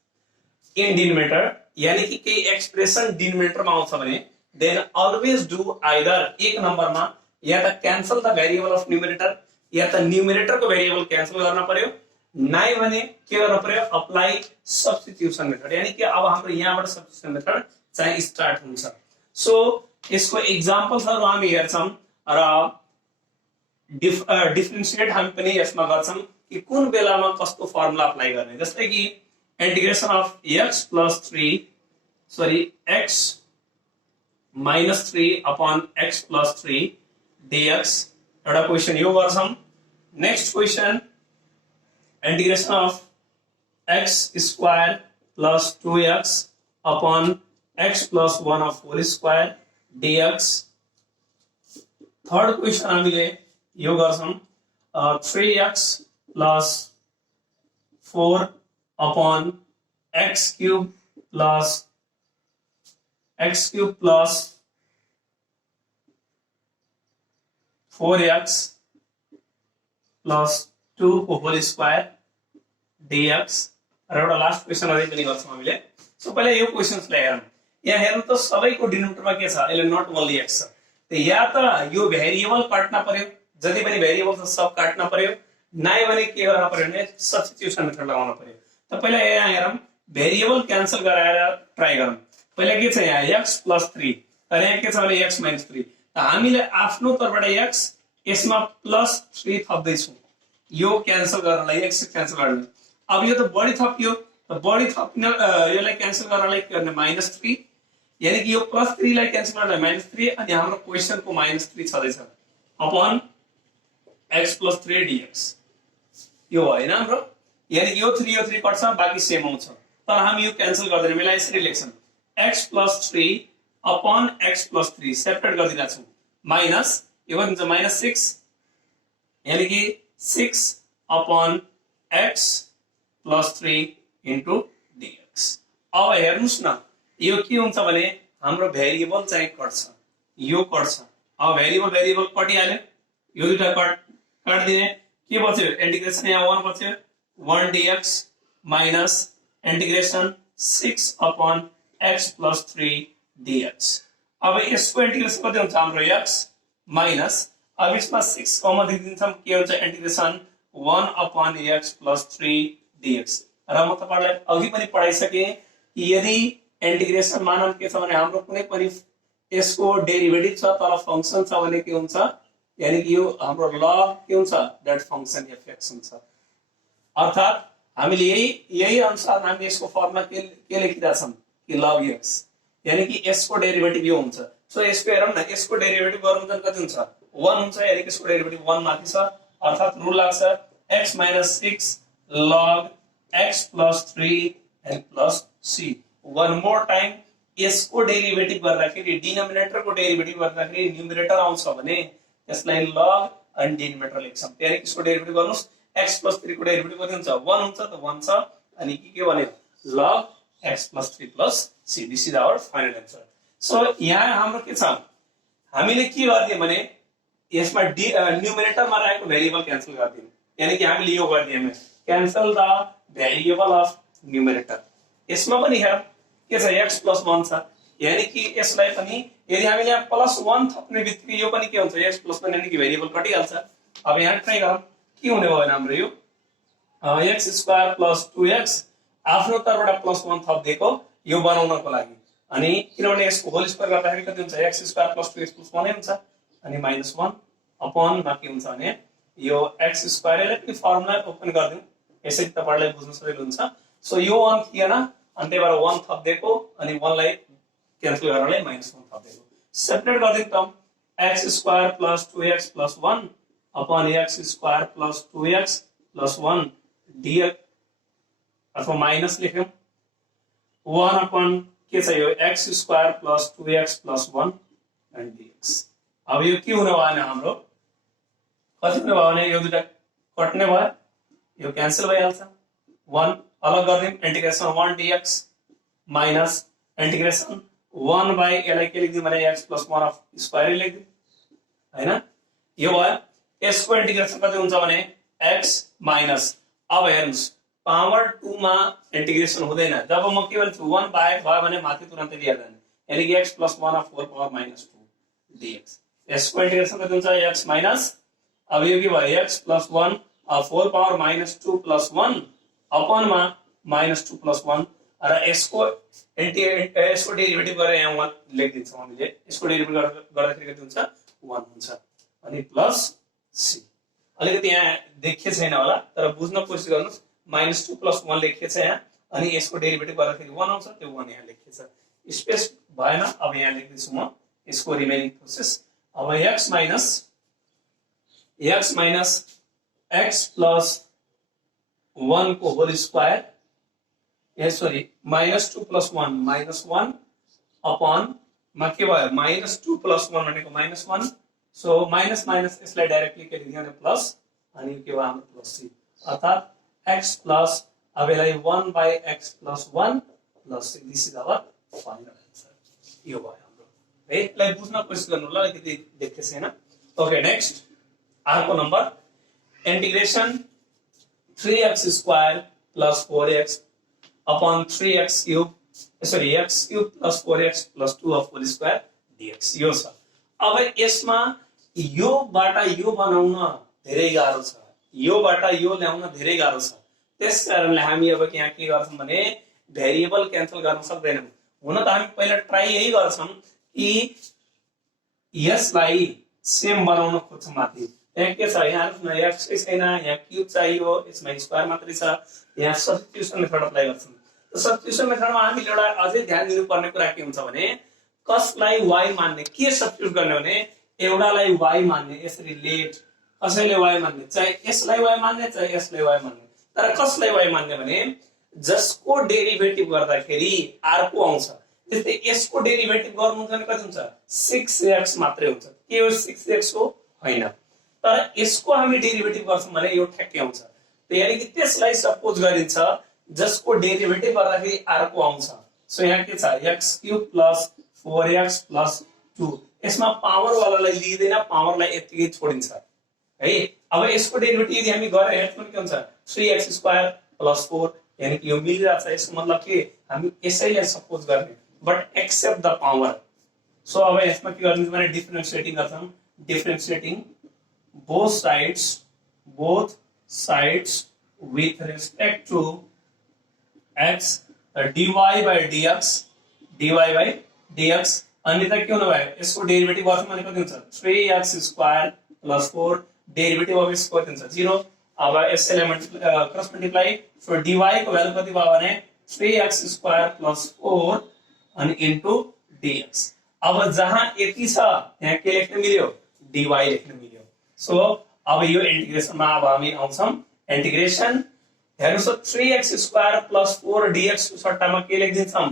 in denominator, यानी कि केही एक्सप्रेसन डिनोमिनेटर मा आउँछ भने then always do either एक नंबर मा या त cancel the variable of numerator या त न्यूमरेटर को वेरिएबल कैंसल गर्न पर्यो, नाइ भने के गर्न पर्यो अप्लाई सब्स्टिट्युसन मेथड, यानी कि अब हाम्रो यहाँबाट सब्स्टिट्युसन मेथड चाहिँ स्टार्ट हुन्छ। सो यसको एक्जाम्पल्सहरु हामी हेर्छौं र डिफरेन्शिएट हामी पनि यसमा गर्छौं कि कुन बेलामा कस्तो फर्मुला अप्लाई गर्ने। जस्तै कि integration of x plus 3 sorry x minus 3 upon x plus 3 dx एउटा क्वेशन यो गर्छौं। Next question integration of x square plus 2x upon x plus 1 of whole square dx। Third question हामीले यो गर्छौं 3x plus 4 upon x cube plus 4x plus 2 को whole square dx र एउटा last question अझै पनि गर्छौं हामीले। सो पहिले यो क्वेशन्स लाई हेरौं। यहाँ हेर्नु त सबैको डिनोमिनेटरमा के छ, यसले नट ओन्ली x छ, त या त यो भेरिएबल काट्न पर्यो, जति पनि भेरिएबल छ सब काट्न पर्यो, नाइ भने के गर्न पर्यो भने सब्स्टिट्युसन मेथड लगाउन पर्यो। त पहिला यहाँ हेरौं, भेरिएबल क्यान्सल गराएर ट्राई गरौं। पहिला के छ यहाँ x plus 3 तर यहाँ के छ भने x minus 3, त हामीले आफ्नो तर्फबाट x यसमा प्लस 3 थप्दै छौं यो क्यान्सल गर्नलाई, x क्यान्सल गर्न। अब यो त बढी थपियो, त बढी थप्न यसलाई क्यान्सल गर्नलाई के गर्ने -3, यानी कि यो +3 लाई क्यान्सल गर्नलाई -3 अनि हाम्रो क्वेशनको -3 छदै छ अपॉन x plus 3 dx। यो हैन हाम्रो, यानी कि यो 3 कट्छ, बाकी सेम आउँछ, तर हामी यो क्यान्सल गर्दैन। मैले यसरी लेख्छौं x plus 3 upon x plus 3 separate गरिदिरा छु माइनस यो कति हुन्छ -6, यानी कि 6 upon x plus 3 into dx। अब हेर्नुस् न यो के हुन्छ भने हाम्रो भेरिएबल चाहिँ कट्छ, यो कट्छ। अब भेरिएबल कटिहाल्यो, यो दुईटा काट्दिने, के बच्यो इंटीग्रेशन यहाँ 1 बच्यो 1 dx minus integration 6 upon x plus 3 dx। अब यसको इंटीग्रेशन कति हुन्छ हाम्रो x माइनस, अब यसमा 6 कमन दिन्छौं, के हुन्छ integration 1 upon x plus 3 dx। र म तपाईहरुलाई अघि पनि पढाइसके कि यदि इंटीग्रेशन मानम के छ भने हाम्रो कुनै पनि यसको डेरिभेटिभ छ तर फंक्शन छ भने के हुन्छ, यानी कि यो हाम्रो लग के हुन्छ दैट फंक्शन fx हुन्छ। अर्थात हामीले यही अनुसार हामी यसको फर्ममा के लेखिरा छौं कि log x, यानी कि यसको डेरिभेटिभ यो हुन्छ। सो यसको हेरौं न, यसको डेरिभेटिभ गर्नु त कति हुन्छ 1 हुन्छ, यानी कि यसको डेरिभेटिभ 1 माथि छ, अर्थात रुल लाग्छ x minus 6 log x plus 3 and plus c। One more time यसको डेरिभेटिभ गर्दाखेरि डिनोमिनेटर को डेरिभेटिभ गर्दाखेरि न्यूमरेटर आउँछ भने यसलाई लग अनि डिनोमिनेटर लेख्छौं। त्यसैले यसको डेरिभेटिभ गर्नुस्, x plus 3 को डेरिभेटिभ कति हुन्छ 1 हुन्छ, त 1 छ, अनि के भन्यो log x plus 3 plus c। This is our final answer. So यहाँ हाम्रो के छ, हामीले के गर्दियौ भने यसमा न्यूमरेटरमा रहेको भेरिएबल क्यान्सल गर्दियौ, यानी कि हामीले यो गर्दियौ cancel the variable of numerator. यसमा पनि हेर के छ x + 1 छ, यानी कि यसलाई पनि यदि हामीले यहाँ +1 थप्ने बित्तिकै यो पनि के हुन्छ x + 1 यानी कि भेरिएबल कटिहाल्छ। अब यहाँ ट्राई गरौँ के हुने भयो हाम्रो यो x² + 2x आफ्नो तर्फबाट +1 थप्दिएको यो बनाउनको लागि, अनि किनभने यसको होल स्क्वायर गर्दाखेरि कति हुन्छ x² + 2x + 1 हुन्छ, अनि -1 अपॉन मा के हुन्छ भने यो x² यसले पनि फर्मुला ओपन गर्दियौ, यसरी तपाईहरुलाई बुझ्न सजिलो हुन्छ। सो यो 1 थिएन अनि त्यही भएर 1 थप्दिएको अनि 1 लाई क्यान्सल गर्नलाई -1 थप्दिएको। सेपरेट गर्दियौ त x² + 2x + 1 upon x² + 2x + 1 dx अथवा माइनस लेख्यौ 1 अपॉन के छ यो x² + 2x + 1 and dx। अब यो के हुने भयो हाम्रो कति हुने भयो भने यो दुटा कट्ने भयो, यो क्यान्सल भइहाल्छ। 1 अलग गर्दियौ integration 1 dx minus integration 1 by यसलाई के लेख्दियौ भने x + 1 अफ स्क्वायर लेख्दियौ हैन। यो भयो यसको इंटीग्रेशन कति हुन्छ भने x माइनस, अब हेर्नुस् पावर 2 मा इंटीग्रेशन हुँदैन, जब म के भन्छु 1 बाहेक भयो भने माथि तुरन्तै लिएर जाने, यानी कि x + 1 अफ 4 पावर -2 dx। यसको इंटीग्रेशन कति हुन्छ x माइनस, अब यो के भयो x + 1 अफ 4 पावर -2 + 1 अपॉन मा -2 + 1 र यसको डेरिभेटिभ गरेर यहाँ 1 लेखिदिन्छौँ हामीले। यसको डेरिभेटिभ गर्दाखेरि कति हुन्छ 1 हुन्छ अनि प्लस c। अलिकति यहाँ देखिए छैन होला तर बुझ्न कोसिस गर्नुस्, -2 + 1 लेखिएको छ यहाँ अनि यसको डेरिभेटिभ गर्दाखेरि 1 आउँछ, त्यो 1 यहाँ लेखिएको छ, स्पेस भएन। अब यहाँ लेख्दिछु म यसको रिमेनिङ प्रोसेस। अब x माइनस x + 1 को होल स्क्वायर सॉरी -2 + 1 -1 अपॉन मा के भयो -2 + 1 भनेको -1, सो माइनस माइनस यसलाई डाइरेक्टली के लेख्दियौ भने प्लस अनि के भयो हाम्रो प्लस c, अर्थात x प्लस अब यसलाई 1 by x + 1 plus c, this is our final answer. यो भयो हाम्रो है, यसलाई बुझ्न कोसिस गर्नु ल, अलिकति देख्थे छैन। ओके नेक्स्ट अर्को number integration 3x² + 4x upon 3x³ sorry x³ + 4x + 2 of whole square dx यो छ। अब यसमा योबाट यो बनाउन धेरै गाह्रो छ, योबाट यो ल्याउन धेरै गाह्रो छ, त्यसकारणले हामी अब यहाँ के गर्छौं भने भेरिएबल क्यान्सल गर्न सक्दैनौं। हुन त हामी पहिला ट्राई यही गर्छौं कि यसलाई सेम बनाउन खोज्छौं माथि। यहाँ के छ यहाँ x छैन, यहाँ क्यूब चाहियो, यसमा स्क्वायर मात्रै छ, यहाँ सब्स्टिट्युसन मेथड अप्लाई गर्छौं। त सब्स्टिट्युसन मेथडमा हामीले एउटा अझै ध्यान दिनुपर्ने कुरा के हुन्छ भने कसलाई y मान्ने, के सब्स्टिट्युट गर्ने भने एउटालाई y मान्ने, यसरी लेट कसैले y मान्ने, चाहे यसलाई y मान्ने चाहे यसलाई y मान्ने, तर कसलाई y मान्ने भने जसको डेरिभेटिभ गर्दाखेरि अर्को आउँछ। त्यस्तै यसको डेरिभेटिभ गर्नु भने कति हुन्छ 6x मात्रै हुन्छ, के हो 6x हो हैन, तर यसको हामी डेरिभेटिभ गर्छौं भने यो ठ्याक्कै आउँछ। त यानी कि त्यसलाई सपोज गरिन्छ जसको डेरिभेटिभ गर्दाखेरि अर्को आउँछ। सो यहाँ के छ x³ + 4x + 2, यसमा पावर वालालाई लिइदैन, पावरलाई यतिकै छोडिन्छ है। अब यसको डेरिभेटिभ यदि हामी गरेर हेर्छौं के हुन्छ 3x² + 4, यानी कि यो मिलिरहेछ, यसको मतलब के हामी यसैलाई सपोज गर्ने but except the power. So अब यसमा के गर्नु भने डिफरेन्शिएटिङ गर्छौं, डिफरेन्शिएटिङ both sides with respect to x dy by dx अनि त के हुनु भयो यसको डेरिभेटिभ गर्छौं भने कति हुन्छ 3x² + 4 डेरिभेटिभ अफ यसको कति हुन्छ 0। अब यसले क्रस मल्टिप्लाई, सो dy को भ्यालु कति भयो भने 3x² + 4 अनि इन्टु dx। अब जहाँ यति छ यहाँ के लेख्न मिल्यो dy लेख्न मिल्यो। सो अब यो इंटीग्रेशन में अब हामी आउँछौं इंटीग्रेशन हेर्नुस् 3x² + 4 dx को सट्टामा के लेखिदिन्छौं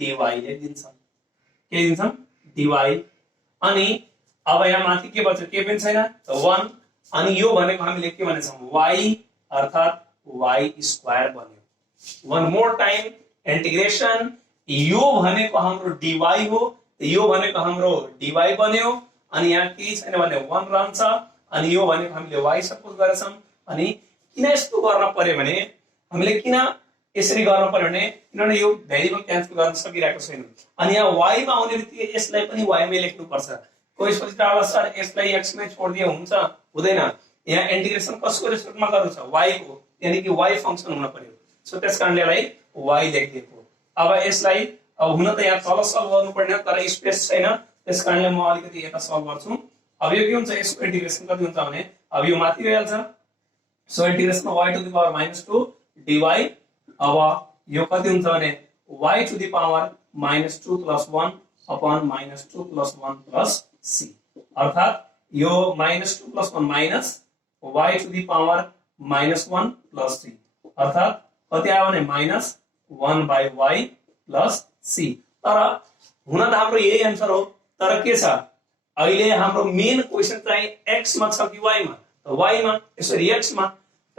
dy लेखिदिन्छौं, के लेखिदिन्छौं dy। अनि अब यहाँ माथि के बच्यो के पनि छैन 1 अनि यो भनेको हामीले के भनेछौं y अर्थात y² बन्यो। वन मोर टाइम इंटीग्रेशन यो भनेको हाम्रो dy हो, यो भनेको हाम्रो dy बन्यो अनि यहाँ के छैन भने 1 रहन्छ अनि यो भनेको हामीले y सपोज गरेछौं। अनि किन यस्तो गर्न पर्यो भने हामीले किन यसरी गर्न पर्यो भने किनभने यो भेरिएबल क्यान्सल गर्न सकिरहेको छैन अनि यहाँ y मा आउने बित्तिकै यसलाई पनि y मै लेख्नु पर्छ कोही सोचिरहला सर यसलाई x मै छोड्दिए हुन्छ हुँदैन यहाँ इन्टिग्रेसन कसको रेस्पेक्टमा गर्नु छ y को यानी कि y फंक्सन हुन पर्यो सो त्यसकारणले यसलाई y लेखिदिएको अब यसलाई हुन त यहाँ तल सल्भ गर्नु पर्दैन तर स्पेस छैन त्यसकारणले म अलिकति यता सल्भ गर्छु अब यो के हुन्छ यसको इन्टिग्रेसन कति हुन्छ भने अब यो माथि गइहाल्छ so integration y to the power -2 dy अब यो कति हुन्छ भने y to the power -2 + 1 upon -2 + 1 + c अर्थात यो -2 + 1 minus y to the power -1 + c अर्थात कति आयो भने -1/y + c तर हुन त हाम्रो यही आन्सर हो तर के छ अहिले हाम्रो मेन क्वेशन चाहिँ x मा छ कि y मा त y मा यसरी x मा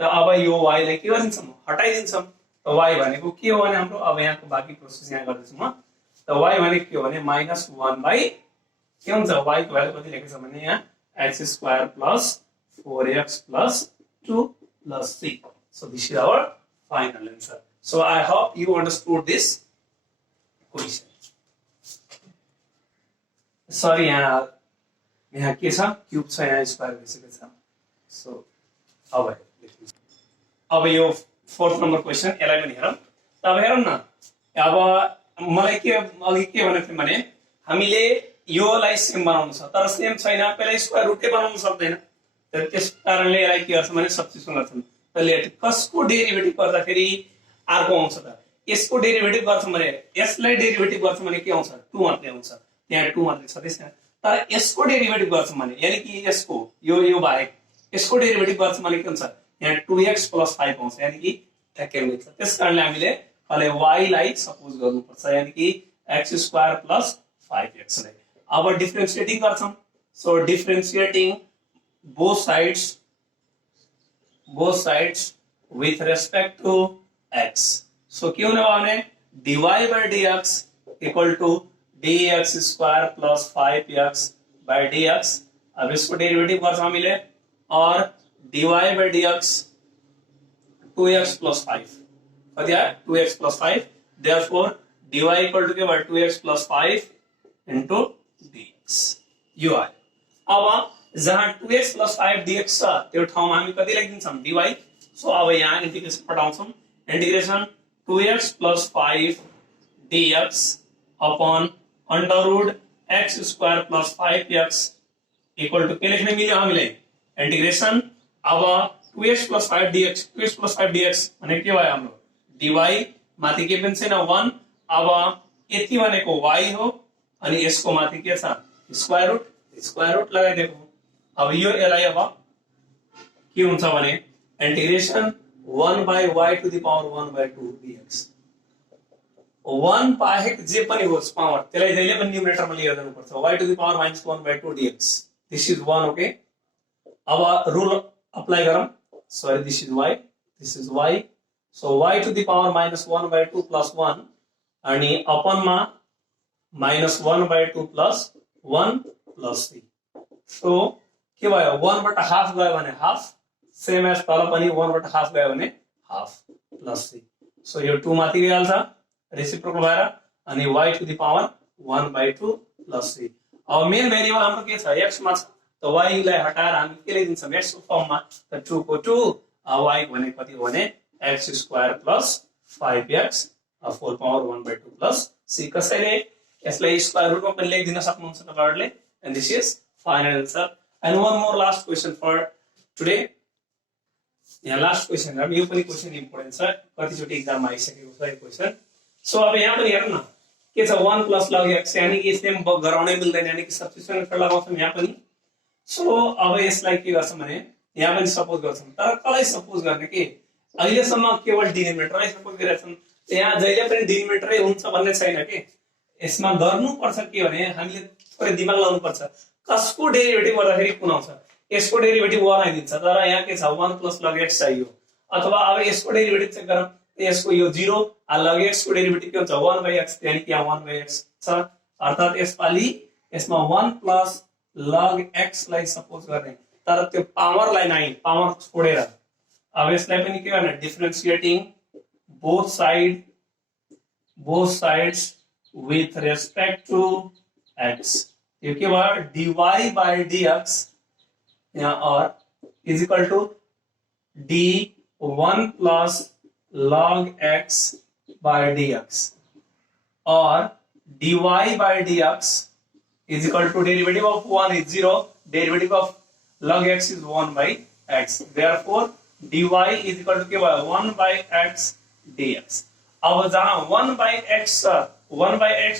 त अब यो y लाई के गरिन्छौं हटाइदिन्छौं त y भनेको के हो भने हाम्रो अब यहाँको बाँकी प्रोसेस यहाँ गर्दैछु म त y भनेको के हो भने -1 बाइ के हुन्छ y को भ्यालु कति लेखेछ भने यहाँ x² + 4x + 2 + 3 so this is our final answer so I hope you understood this question sorry यहाँ के छ क्यूब छ यहाँ स्क्वायर भइसकेको छ सो अब यो 4th नम्बर क्वेशन यसलाई पनि हेरौं अब हेरौं न अब मलाई के अघि के भनेको थिएँ भने हामीले योलाई सेम बनाउनु छ तर सेम छैन पहिला स्क्वायर रुटै बनाउन सक्दैन त्यस कारणले यसलाई के गर्छौं भने सब्स्टिट्युसन गर्छौं त लेट कसको डेरिभेटिभ गर्दाखेरि अर्को आउँछ त यसको डेरिभेटिभ गर्छौं भने यसलाई डेरिभेटिभ गर्छौं भने के आउँछ 2 मात्रै आउँछ त्यहाँ 2 मात्रै छ त्यसैन तर यसको डेरिभेटिभ गर्छौं भने यानी कि यसको यो बाहेक यसको डेरिभेटिभ गर्छौं भने के हुन्छ यहाँ 2x + 5 आउँछ यानी कि ठ्याक्कै मिल्छ त्यसकारणले हामीले अहिले y लाई सपोज गर्नुपर्छ यानी कि x² + 5x लाई अब डिफरेन्शिएटिङ गर्छौं so डिफरेन्शिएटिङ both sides with respect to x so के हुने भयो भने dy/dx = dx² + 5x/dx अब इसको डेरिवेटिव गर्छौं हामीले और dy/dx 2x + 5 कति आयो 2x + 5 therefore dy = के भयो 2x + 5 into dx यो आयो अब जहाँ 2x + 5 dx छ त्यो ठाउँमा हामी कति लेखिदिन्छौं dy सो अब यहाँ इन्टिग्रेसन पठाउँछौं integration 2x + 5 dx upon √x² + 5x = के लेख्ने मिल्यो हामीले इन्टिग्रेसन अब 2x + 5 dx 2x + 5 dx भनेको के भयो हाम्रो dy माथि के पनि छैन 1 अब यति भनेको y हो अनि यसको माथि के छ स्क्वायर रुट लगाइदिएको अब यो यसलाई अब के हुन्छ भने integration 1/y to the power 1/2 dx 1 बाहेक जे पनि होस् पावर त्यसलाई जहिले पनि न्युमरेटरमा लिएर जानु पर्छ y to the power -1/2 dx this is 1 okay rule apply अप्लाई गरौँ sorry this is y so y to the power -1/2 + 1 अनि अपन मा -1/2 + 1 + 3 so के भयो 1 बाट हाफ गयो भने हाफ सेम एज तल पनि 1 बाट हाफ गयो भने हाफ + 3 so यो 2 माथि गइहाल्छ रेसिप्रोकल भएर अनि y टु द पावर 1/2 + 3 अब मेन भेरिएबल हाम्रो के छ x मा छ त y लाई हटाएर हामी के लेखिदिन्छौं x को फर्ममा त 2 को 2 y भने कति हो भने x² + 5x 4 पावर 1/2 + c कसैले यसलाई स्क्वायर रुटमा पनि लेखिदिन सक्नुहुन्छ तपाईहरुले and this is final answer and one more last question for today यहाँ लास्ट क्वेशन है यो पनि क्वेशन इम्पोर्टेन्ट छ कतिचोटी एक्जाममा आइसकेको छ यो क्वेशन सो अब यहाँ पनि हेरौँ न के छ 1 + log x यानी कि सेम गराउनै मिल्दैन यानी कि सब्स्टिट्युसन मेथड लगाउँछौं यहाँ पनि सो अब यसलाई के गर्छौं भने यहाँ पनि सपोज गर्छौं तर कसलाई सपोज गर्ने के अहिले सम्म केवल डिनोमिनेटरलाई सपोज गरिरहेछौं यहाँ जहिले पनि डिनोमिनेटरै हुन्छ भन्ने छैन के यसमा गर्नु पर्छ के भने हामीले थोरै दिमाग लाउनु पर्छ कसको डेरिभेटिभ गर्दाखेरि कुन आउँछ यसको डेरिभेटिभ 1 आइदिन्छ तर यहाँ के छ 1 + log x चाहियो अथवा अब यसको डेरिभेटिभ चेक गरौँ यसको यो 0 log x को डेरिभेटिभ के हुन्छ 1/x यानी कि यहाँ 1/x छ अर्थात यसपाली यसमा 1 + log x लाई सपोज गर्ने तर त्यो पावरलाई नै पावर छोडेर अब यसलाई पनि के गर्ने डिफरेन्शिएटिङ both sides with respect to x. ये क्या हुआ? dy by dx यहाँ और is equal to d1 plus log x by dx, or dy by dx is equal to derivative of 1 is 0, derivative of log x is 1 by x. Therefore, dy is equal to क्या हुआ? 1 by x dx. अब जहां 1 by x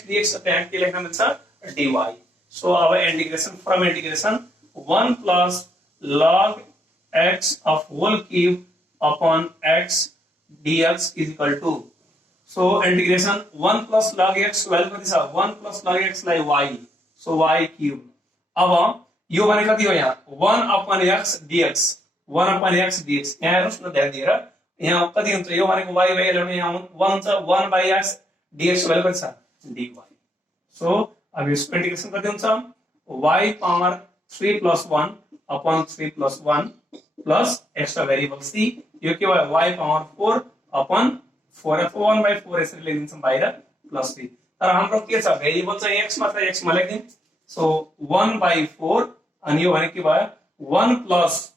dx होते हैं, क्या लिखना मिलता है? dy. So our integration from integration 1 plus log x of whole cube upon x dx is equal to, so integration 1 plus log x value कति छ? 1 plus log x like y, so y cube. अब यो भनेको कति हो यहाँ? 1 upon x dx, 1 upon x dx. यहाँ हेर्नुस् न ध्यान दिएर, यहाँ कति हुन्छ? यो भनेको y by l, यहाँ 1 हुन्छ, 1 by x dx value कति छ? dy. So अब यसको इंटीग्रेशन कति हुन्छ? y power 3 plus 1 upon 3 plus 1 plus extra variable c, यो के भयो? y power 4 upon 4, अथवा 1 by 4 यसरी लेखिदिन्छौँ बाहिर प्लस 3. तर हाम्रो के छ? भेरिएबल चाहिँ x मात्र, x मा लेख्दियौँ. सो 1 by 4 अनि यो भने के भयो? 1 plus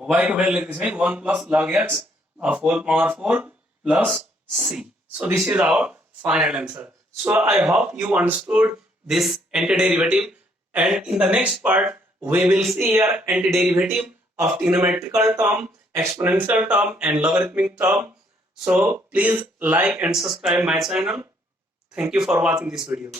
y को भ्यालु लेख्दैछौँ है, 1 plus log x of whole power 4 plus c. So this is our final answer. So I hope you understood this antiderivative, and in the next part we will see here antiderivative of trigonometrical term, exponential term and logarithmic term. So please like and subscribe my channel. Thank you for watching this video.